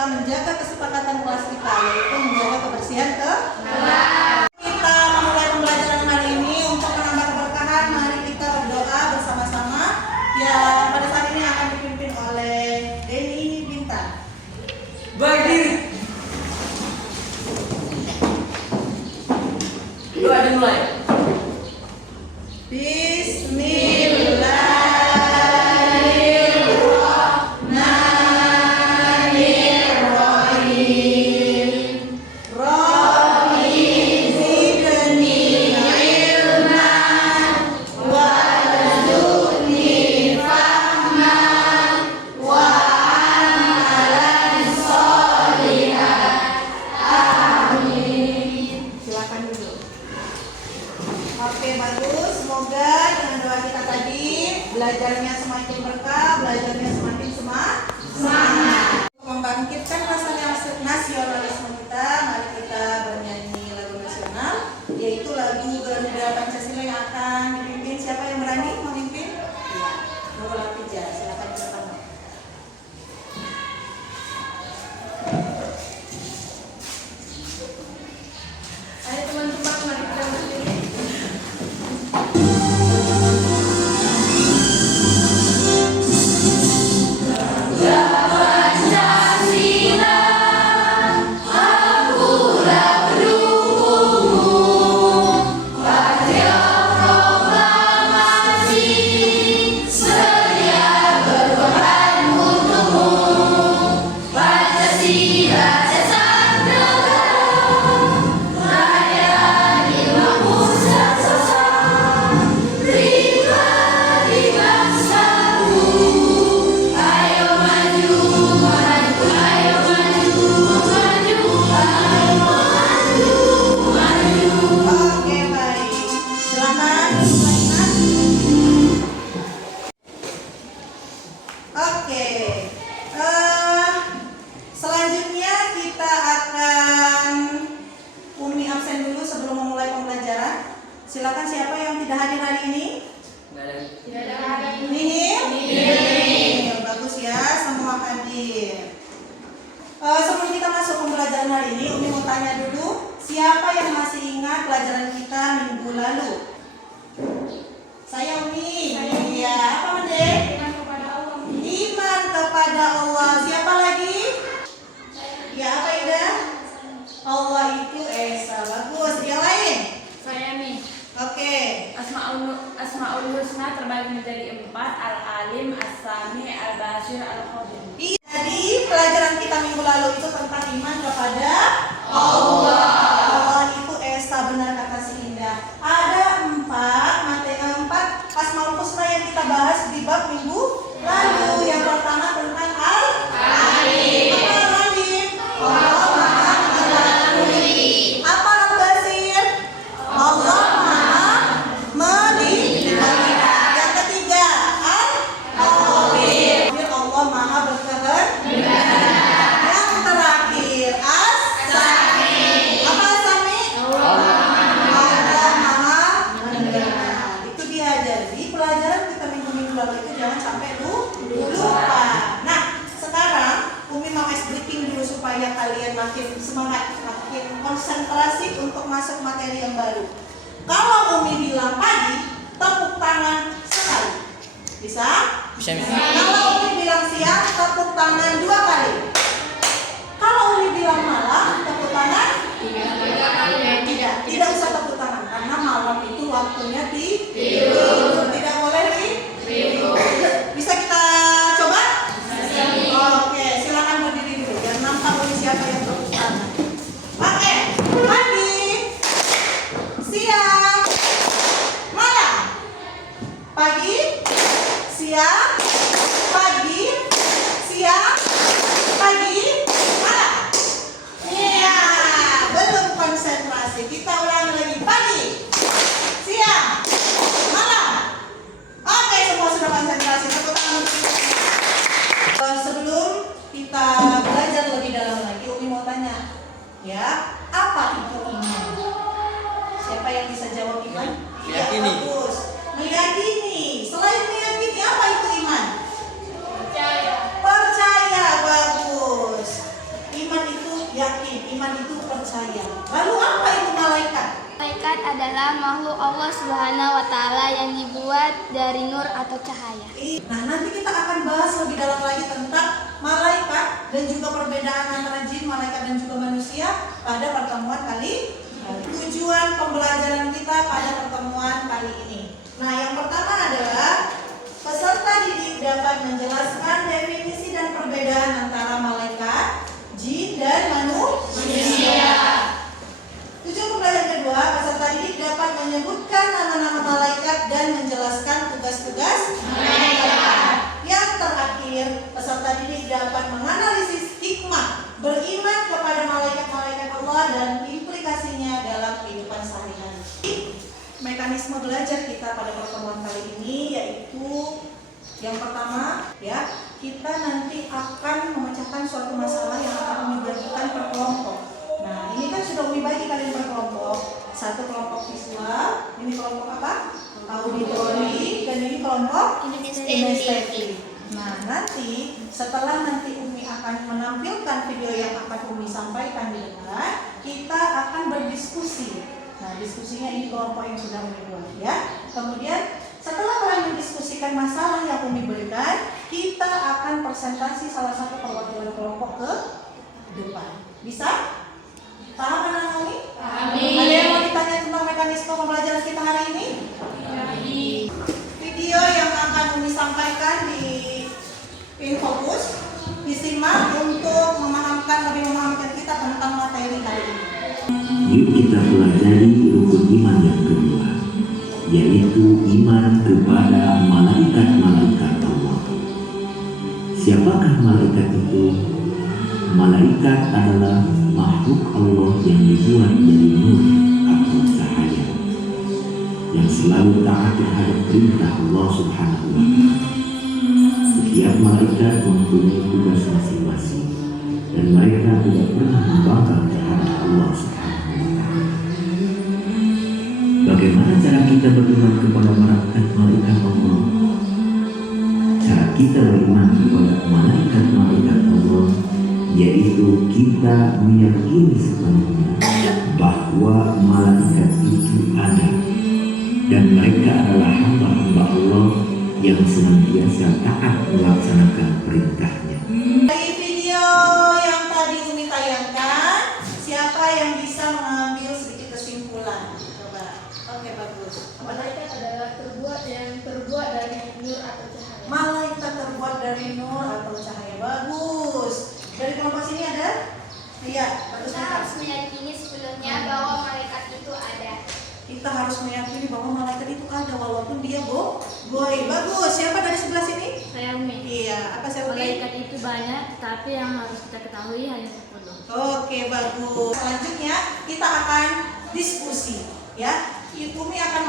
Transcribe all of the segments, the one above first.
kita menjaga kesepakatan kelas kita, yaitu menjaga kebersihan kita memulai pembelajaran hari ini untuk menambah keberkahan. Mari kita berdoa bersama-sama yang pada saat ini akan dipimpin oleh Denny Bintang. Berdiri. Doa dimulai. Oke, bagus. Semoga dengan doa kita tadi belajarnya semakin berkah, belajarnya semakin semangat. Membangkitkan rasa nasionalisme kita, mari kita bernyanyi lagu nasional, yaitu lagu Garuda Pancasila yang akan dipimpin. Siapa yang berani memimpin? Iya, Nurul Hafijah. Silakan pertama. Ayo teman-teman, mari kita berdiri. Selanjutnya kita akan Umi absen dulu sebelum memulai pembelajaran. Silakan siapa yang tidak hadir hari ini? Nihil. Bagus ya, semua hadir. Sebelum kita masuk pembelajaran hari ini, Umi mau tanya dulu, siapa yang masih ingat pelajaran kita minggu lalu? Saya Umi. Iya, apa Mende? Iman kepada Allah. Siapa lagi? Ya, apa Ida? Allah itu Esa. Bagus. Yang lain? Saya nih. Oke. Asmaul Husna terbagi menjadi 4: Al-Alim, As-Sami, Al-Basir, Al-Qadir. Jadi pelajaran kita minggu lalu itu tentang iman kepada Allah. Allah itu Esa, benar kata si Indah. Ada 4 Asmaul Husna yang kita bahas di bab minggu lalu. Yang pertama tentang Al-Alim. Apa Al-Alim? Allah Maha Mengetahui. Apa Al-Basir? Allah Maha Melihat. Yang ketiga Al-Qadir. Allah Maha berkehendak. Yang terakhir As-Sami. Apa As-Sami? Allah Maha mendengar. Itu dia. Jadi pelajaran kita minggu lalu itu jangan sampai lupa. Nah, sekarang Umi mau ice breaking dulu supaya kalian makin semangat, makin konsentrasi untuk masuk materi yang baru. Kalau Umi bilang pagi, tepuk tangan sekali. Bisa? Bisa. Kalau Umi bilang siang, tepuk tangan 2 kali. Kalau Umi bilang malam, tepuk tangan 3 kali. Tidak usah tepuk tangan karena malam itu waktunya tidur. Tidak boleh tidur. Bisa kita coba? Oke, silakan berdiri dulu. Biar nampak Umi siapa yang tepuk tangan. Oke, pagi, siang, malam. Pagi, siang, pagi, siang, pagi, malam. Iya, belum konsentrasi. Kita ulangi lagi. Pagi, siang, malam. Oke, semua sudah konsentrasi. Tepuk tangan. Sebelum kita belajar lebih dalam lagi, Umi mau tanya, ya, apa itu iman? Siapa yang bisa jawab iman? Meyakini. Ya, bagus. Meyakini. Selain meyakini, apa itu iman? Percaya. Bagus. percaya. Lalu apa itu malaikat? Malaikat adalah makhluk Allah Subhanahu wa Ta'ala yang dibuat dari nur atau cahaya. Nah, nanti kita akan bahas lebih dalam lagi tentang malaikat dan juga perbedaan antara jin, malaikat dan juga manusia pada pertemuan kali ini. Tujuan pembelajaran kita pada pertemuan kali ini. Nah, yang pertama adalah peserta didik dapat menjelaskan definisi dan perbedaan antara malaikat, jin, dan manusia. Tujuan pembelajaran kedua, peserta didik dapat menyebutkan nama-nama malaikat dan menjelaskan tugas-tugas malaikat. Yang terakhir, peserta didik dapat menganalisis hikmah beriman kepada malaikat-malaikat Allah dan implikasinya dalam kehidupan sehari-hari. Mekanisme belajar kita pada pertemuan kali ini yaitu yang pertama, ya, kita nanti akan memecahkan suatu masalah yang akan kami bagikan per kelompok. Nah, ini kan sudah kami bagi kalian per kelompok. Satu kelompok visual, ini kelompok apa? Auditori, dan ini kelompok kinestetik. Nah, nanti setelah Umi akan menampilkan video yang akan Umi sampaikan di depan, kita akan berdiskusi. Nah, diskusinya ini kelompok yang sudah Umi buat, ya. Kemudian setelah kalian mendiskusikan masalah yang Umi berikan, kita akan presentasi salah satu perwakilan kelompok ke depan. Bisa? Paham anak Umi? Ada yang mau ditanya tentang mekanisme pembelajaran kita hari ini? Video yang akan Umi sampaikan di Infokus disimak untuk lebih memahamkan kita tentang materi kali ini. Yuk kita pelajari rukun iman yang kedua, yaitu iman kepada malaikat-malaikat Allah. Siapakah malaikat itu? Malaikat adalah makhluk Allah yang dibuat dari nur atau cahaya, yang selalu taat terhadap perintah Allah Subhanahu wa Ta'ala. Setiap malaikat mempunyai tugas masing-masing dan mereka tidak pernah membangkang terhadap Allah Subhanahu wa Ta'ala. Bagaimana cara kita beriman kepada malaikat Allah? Cara kita beriman kepada malaikat Allah yaitu kita meyakini sepenuhnya bahwa malaikat itu ada dan mereka adalah hamba-hamba Allah yang senantiasa taat melaksanakan perintahnya. Dari video yang tadi Umi tayangkan, siapa yang bisa mengambil sedikit kesimpulan? Coba. Oke, bagus. Malaikat adalah terbuat dari nur atau cahaya. Malaikat terbuat dari nur atau cahaya. Bagus. Dari kelompok sini ada? Iya, bagus. Kita harus meyakini sepenuhnya bahwa malaikat itu ada. Kita harus meyakini bahwa malaikat itu ada walaupun dia boy. Bagus. Siapa dari sebelah sini? Saya Umi. Iya. Apa siapa? Malaikat itu banyak, tapi yang harus kita ketahui hanya 10. Oke, bagus. Selanjutnya kita akan diskusi, ya. Umi akan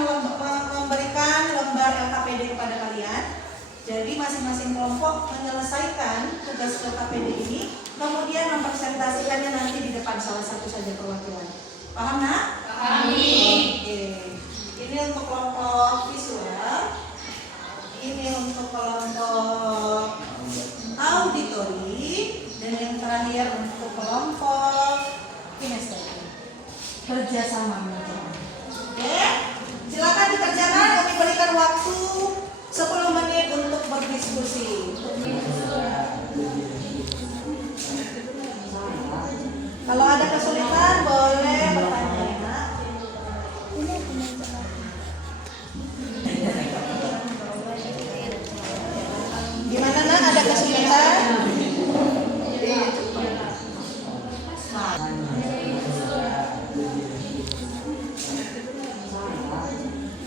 memberikan lembar LKPD kepada kalian. Jadi masing-masing kelompok menyelesaikan tugas LKPD ini, kemudian mempresentasikannya nanti di depan salah satu saja perwakilan. Paham, Nak? Oke. Ini untuk kelompok visual. Ini untuk kelompok auditori, dan yang terakhir untuk kelompok kinestetik. Kerjasama teman-teman. Oke, silakan dikerjakan. Kami berikan waktu 10 menit untuk berdiskusi. Kalau ada kesulitan boleh bertanya, ya. Gimana, Nak? Ada kesulitan?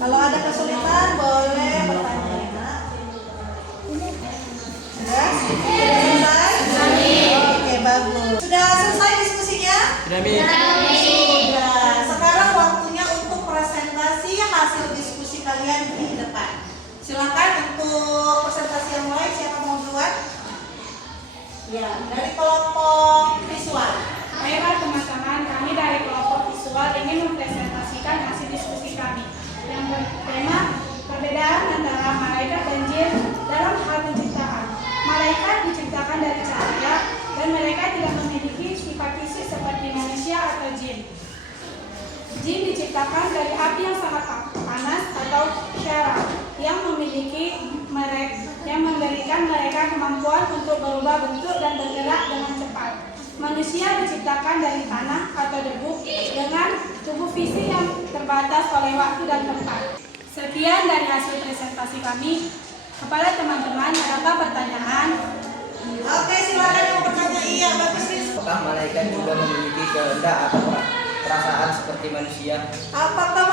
Kalau ada kesulitan boleh bertanya, ya, Nak. Sudah? Sudah selesai? Oke, bagus. Sudah selesai diskusinya? Sudah. Sekarang waktunya untuk presentasi hasil diskusi kalian di depan. Silakan untuk presentasi yang mulai. Siapa mau duluan? Ya, dari kelompok visual. Baiklah teman-teman, kami dari kelompok visual ingin mempresentasikan hasil diskusi kami yang bertema perbedaan antara malaikat dan jin dalam hal penciptaan. Malaikat diciptakan dari cahaya dan mereka tidak memiliki sifat fisik seperti manusia atau jin. api yang sangat panas atau syarah yang memberikan mereka kemampuan untuk berubah bentuk dan bergerak dengan cepat. Manusia diciptakan dari tanah atau debu dengan tubuh fisik yang terbatas oleh waktu dan tempat. Sekian dari hasil presentasi kami. Kepada teman-teman, adakah pertanyaan? Oke, silakan yang mau bertanya. Iya, bagus nih. Apakah malaikat juga memiliki kehendak atau perasaan seperti manusia? Apakah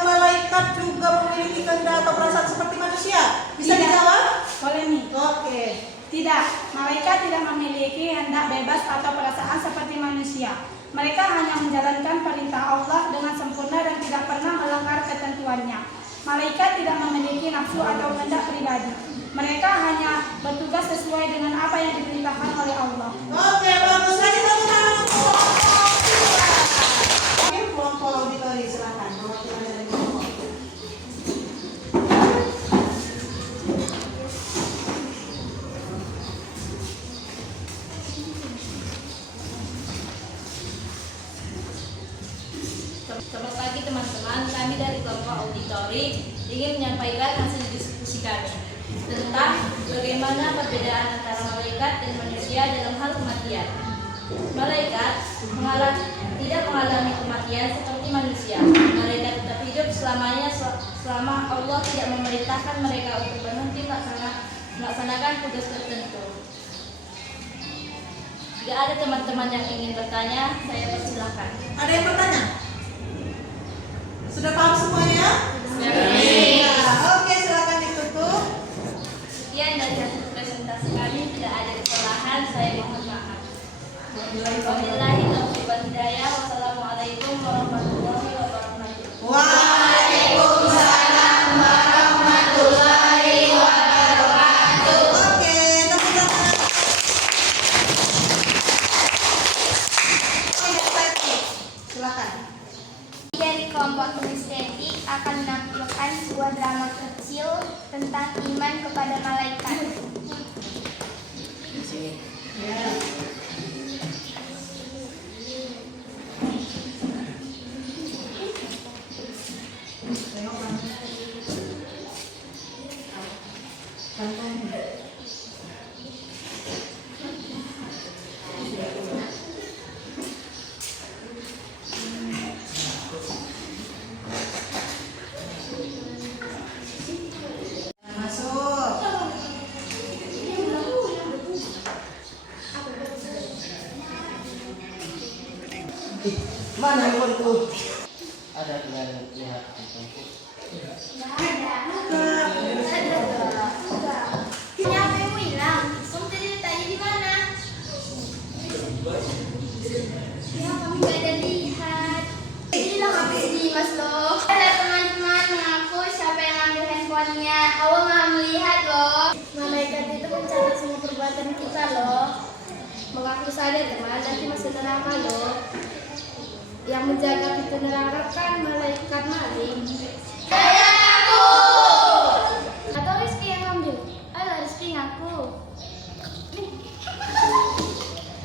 malaikat juga memiliki kehendak atau perasaan seperti manusia? Bisa Tidak. dijawab? Boleh nih. Oke. Tidak, malaikat tidak memiliki hendak bebas atau perasaan seperti manusia. Mereka hanya menjalankan perintah Allah dengan sempurna dan tidak pernah melanggar ketentuannya. Malaikat tidak memiliki nafsu atau kehendak pribadi. Mereka hanya bertugas sesuai dengan apa yang diperintahkan oleh Allah. Oke, bagus. Lagi tepuk tangan untuk kelompok. Oke, kelompok auditori silakan. Perwakilan dari kelompok. Selamat pagi teman-teman, kami dari kelompok auditori ingin menyampaikan hasil diskusi kami tentang bagaimana perbedaan antara malaikat dan manusia dalam hal kematian. Malaikat tidak mengalami kematian seperti manusia. Malaikat tetap hidup selamanya selama Allah tidak memerintahkan mereka untuk berhenti melaksanakan tugas tertentu. Jika ada teman-teman yang ingin bertanya, saya persilahkan. Ada yang bertanya? Sudah paham semuanya? Sudah. Oke, silakan ditutup. Sekian dari hasil presentasi kami, tidak ada kesalahan, saya mohon maaf. Wabillahi taufiq wal hidayah. Wassalamualaikum warahmatullahi wabarakatuh. Waalaikumsalam warahmatullahi wabarakatuh. Oke, tepuk tangan. Silakan. Dari kelompok kinestetik akan menampilkan sebuah drama kecil tentang iman kepada malaikat. Di sini. Masuk. Mana handphone itu? Ada tinggal lihat handphone. Kenapa yang hilang? Kamu tadi letaknya di mana? Ya, kami gak ada lihat. Hilang habis Dimas loh. Ada teman-teman mengaku siapa yang ambil handphonenya. Allah maha melihat loh. Malaikat itu mencatat semua perbuatan kita loh. Mengaku saja teman, nanti masuk neraka loh. Yang menjaga pintu neraka kan malaikat maling. Saya aku. Atau Rizky yang ambil? Ayo Rizky ngaku.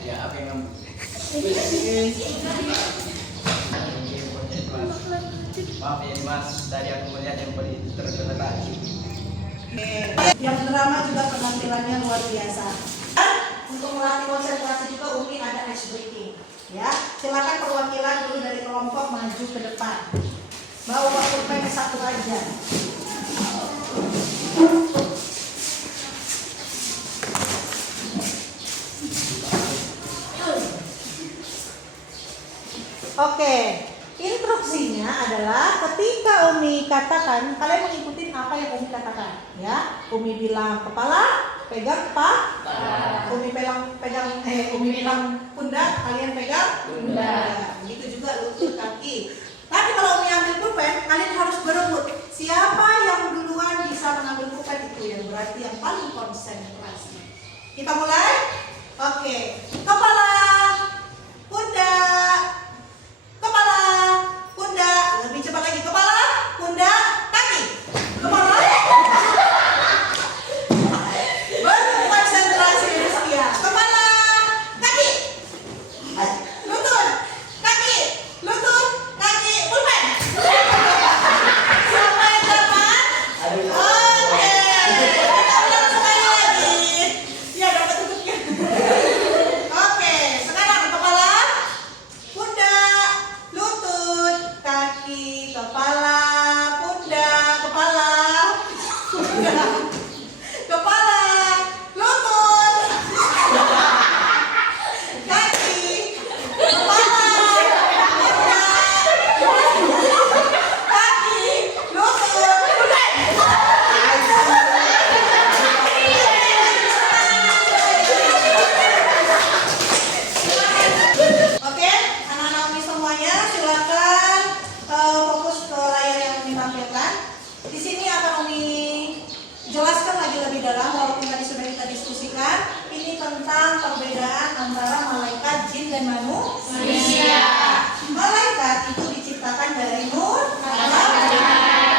Ya, apa yang Maaf ya Mas, tadi aku melihat yang tergeletak. Yang drama juga penampilannya luar biasa. Untuk melatih konsentrasi juga Umi ada ice breaking. Ya, silakan perwakilan dulu dari kelompok maju ke depan. Bawa pulpen satu aja. Oke, instruksinya adalah ketika Umi katakan, kalian mengikuti apa yang Umi katakan, ya. Umi bilang kepala, pegang paha. Umi bilang pundak, kalian pegang pundak. Begitu juga lutut, kaki. Tapi kalau Umi ambil pulpen, kalian harus berebut. Siapa yang duluan bisa mengambil pulpen itu yang berarti yang paling konsentrasi. Kita mulai. Oke, kepala, pundak. Kepala, pundak, lebih cepat lagi. Kepala, pundak, kaki. Kepala. Berkonsentrasi Rizkia. Kepala, kaki. Lutut, kaki, pulpen. dan manusia. Malaikat itu diciptakan dari nur,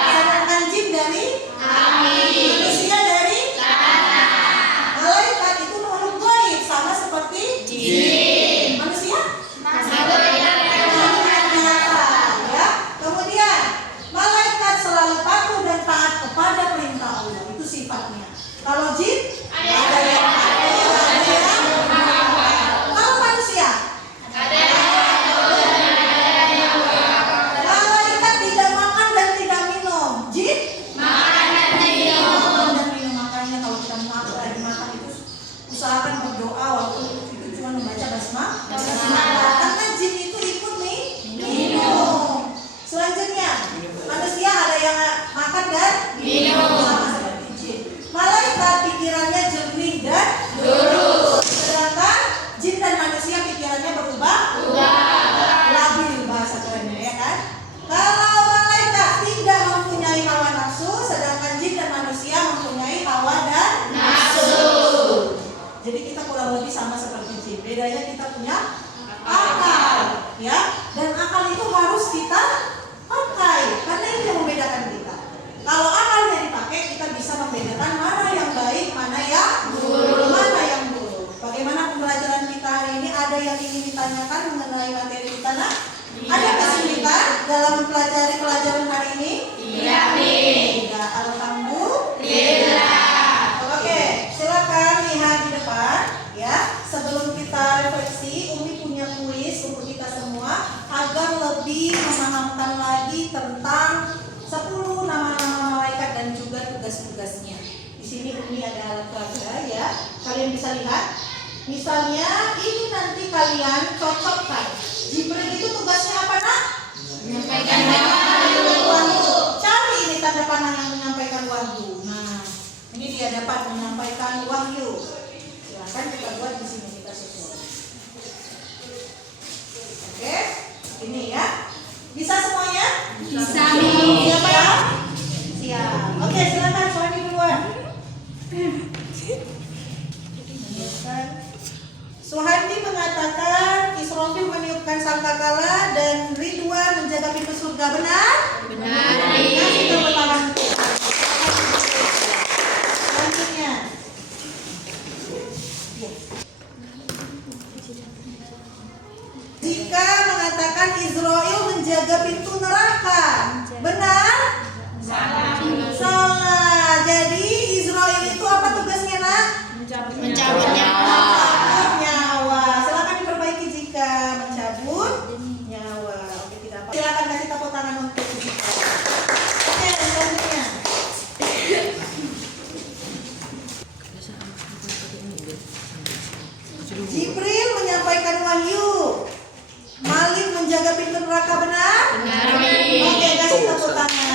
sedangkan jin dari manusia dari malaikat itu makhluk gaib sama seperti jin. Manusia makhluk yang nyata, ya. Kemudian malaikat selalu patuh dan taat kepada perintah Allah, itu sifatnya. Kalau jin ada yang patuh, ada yang kalau manusia malaikat tidak makan dan tidak minum. Jin makan dan minum. Makanya kalau kita lagi makan itu usahakan berdoa waktu itu cuma membaca basmalah. Karena jin itu ikut nih minum. Selanjutnya manusia ada yang makan dan minum sama seperti jin. Malaikat pikirannya jernih dan lurus, sedangkan jin dan manusia pikirannya berubah labil, bahasa kerennya, ya kan? Kalau malaikat tidak mempunyai hawa nafsu, sedangkan jin dan manusia mempunyai hawa dan nafsu. Jadi kita kurang lebih sama seperti jin. Bedanya kita punya akal, ya. Dan akal itu harus kita pakai, karena itu yang membedakan kita. Kalau akalnya dipakai, kita bisa membedakan mana yang baik, mana yang buruk. Bagaimana pembelajaran kita hari ini? Ada yang ingin ditanyakan mengenai materi kita, nak? Ada kesulitan dalam mempelajari pelajaran hari ini? Tidak. Alhamdulillah. Oke, silakan lihat di depan, ya. Sebelum kita refleksi, Umi punya kuis untuk kita semua agar lebih memahamkan lagi tentang 10 nama-nama malaikat dan juga tugas-tugasnya. Di sini Umi ada alat peraga, ya. Kalian bisa lihat. Misalnya ini nanti kalian cocokkan. Jibril itu tugasnya apa, nak? Menyampaikan wahyu. Cari ini tanda panah yang menyampaikan wahyu. Nah, ini dia dapat menyampaikan wahyu. Silakan kita buat di sini, kita susun. Oke, ini ya. Bisa semuanya? Bisa. Siapa ya? Siap. Oke, silakan Suhani duluan. Suhandi mengatakan Israfil meniupkan sangkakala dan Ridwan menjaga pintu surga, benar? Benar. Kasih tepuk tangan. Selanjutnya. Jika mengatakan Israel menjaga pintu neraka, benar? Salah. Jadi Israel itu apa tugasnya, nak? Mencabut nyawa. Silakan diperbaiki jika mencabut nyawa. Oke, tidak apa. Silakan kasih tepuk tangan untuk Jika. Oke, selanjutnya. Jibril menyampaikan wahyu. Malik menjaga pintu neraka, benar? Benar. Oke, kasih tepuk tangan.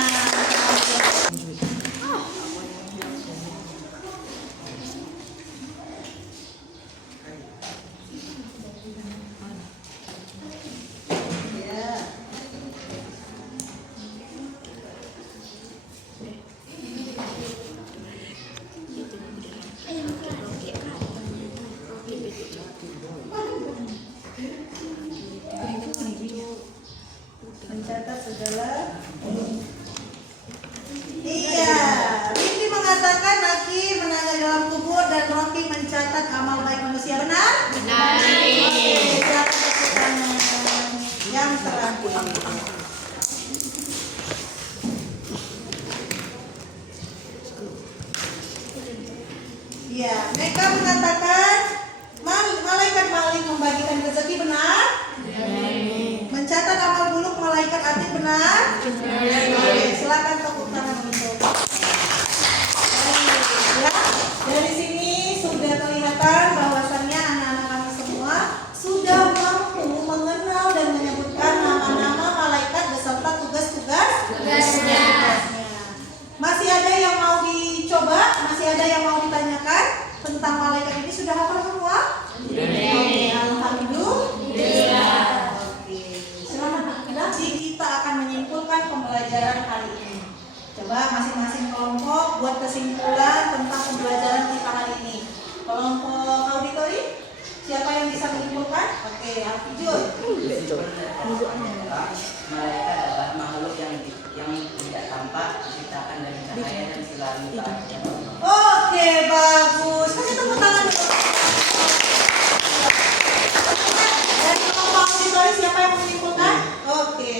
menyimpulkan? Oke, Afijul. Malaikat adalah makhluk yang tidak tampak, diciptakan dari cahaya dan selalu taat kepada Allah. Oke, bagus. Kasih tepuk tangan dulu. Dari kelompok auditori siapa yang menyimpulkan? Oke.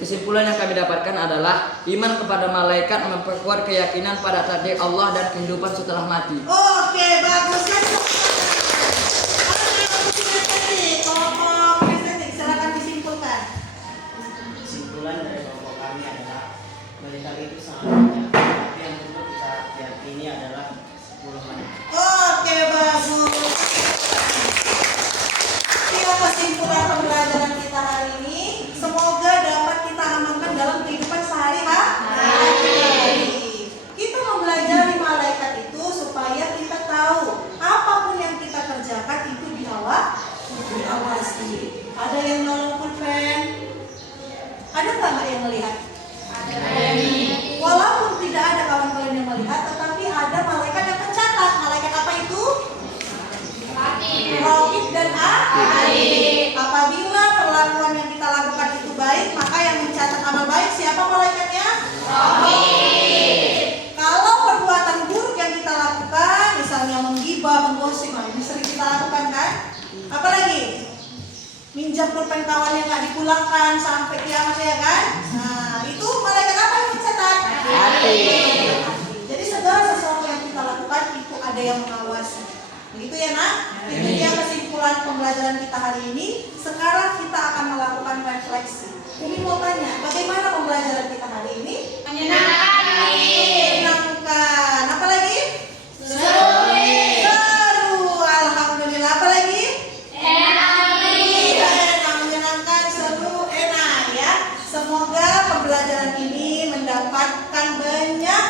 Kesimpulan yang kami dapatkan adalah iman kepada malaikat memperkuat keyakinan pada takdir Allah dan kehidupan setelah mati. Oke, bagus. Kasih tepuk tangan. Kelompok estetik, silakan disimpulkan. Kesimpulan dari kelompok kami adalah malaikat itu sangat banyak, tapi yang perlu kita yakini adalah 10 malaikat. Oke, bagus. Sekian kesimpulan pembelajaran kita hari ini. Semoga dapat kita amalkan dalam kehidupan sehari-hari. Kita mempelajari malaikat itu supaya kita tahu apapun yang kita kerjakan itu diawasi. Ada yang nolong pulpen? Ada nggak yang melihat? Walaupun tidak ada kawan-kawan yang melihat, tetapi ada malaikat yang mencatat. Malaikat apa itu? Raqib dan Atid. Apabila perlakuan yang kita lakukan itu baik, maka yang mencatat amal baik siapa malaikatnya? Raqib. Kalau perbuatan buruk yang kita lakukan, misalnya menggibah, menggosip, ini sering kita lakukan kan? Apalagi minjam pulpen kawan yang nggak dipulangkan sampai kiamat ya kan? Nah, itu malaikat apa yang mencatat? Atid. Jadi segala sesuatu yang kita lakukan itu ada yang mengawasi. Begitu ya nak? Itu dia kesimpulan pembelajaran kita hari ini. Sekarang kita akan melakukan refleksi. Umi mau tanya, bagaimana pembelajaran kita hari ini? Menyenangkan. Apa lagi? Seru. Alhamdulillah. Apa lagi? Enak, menyenangkan, seru, enak ya. Semoga pembelajaran ini mendapatkan banyak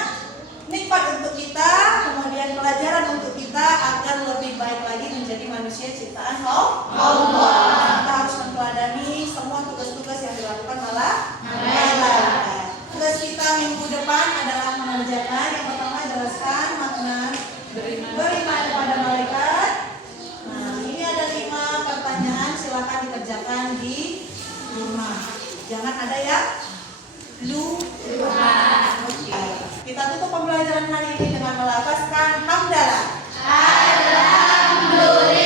nikmat untuk kita, kemudian pelajaran untuk kita agar lebih baik lagi menjadi manusia ciptaan Allah. Kita harus meneladani semua tugas-tugas yang dilakukan malaikat. Tugas kita minggu depan adalah mengerjakan yang pertama jelaskan makna beriman kepada malaikat. Nah, ini ada 5 pertanyaan, silakan dikerjakan di rumah. Jangan ada yang lupa. Kita tutup pembelajaran hari ini dengan melafazkan hamdalah. Alhamdulillah.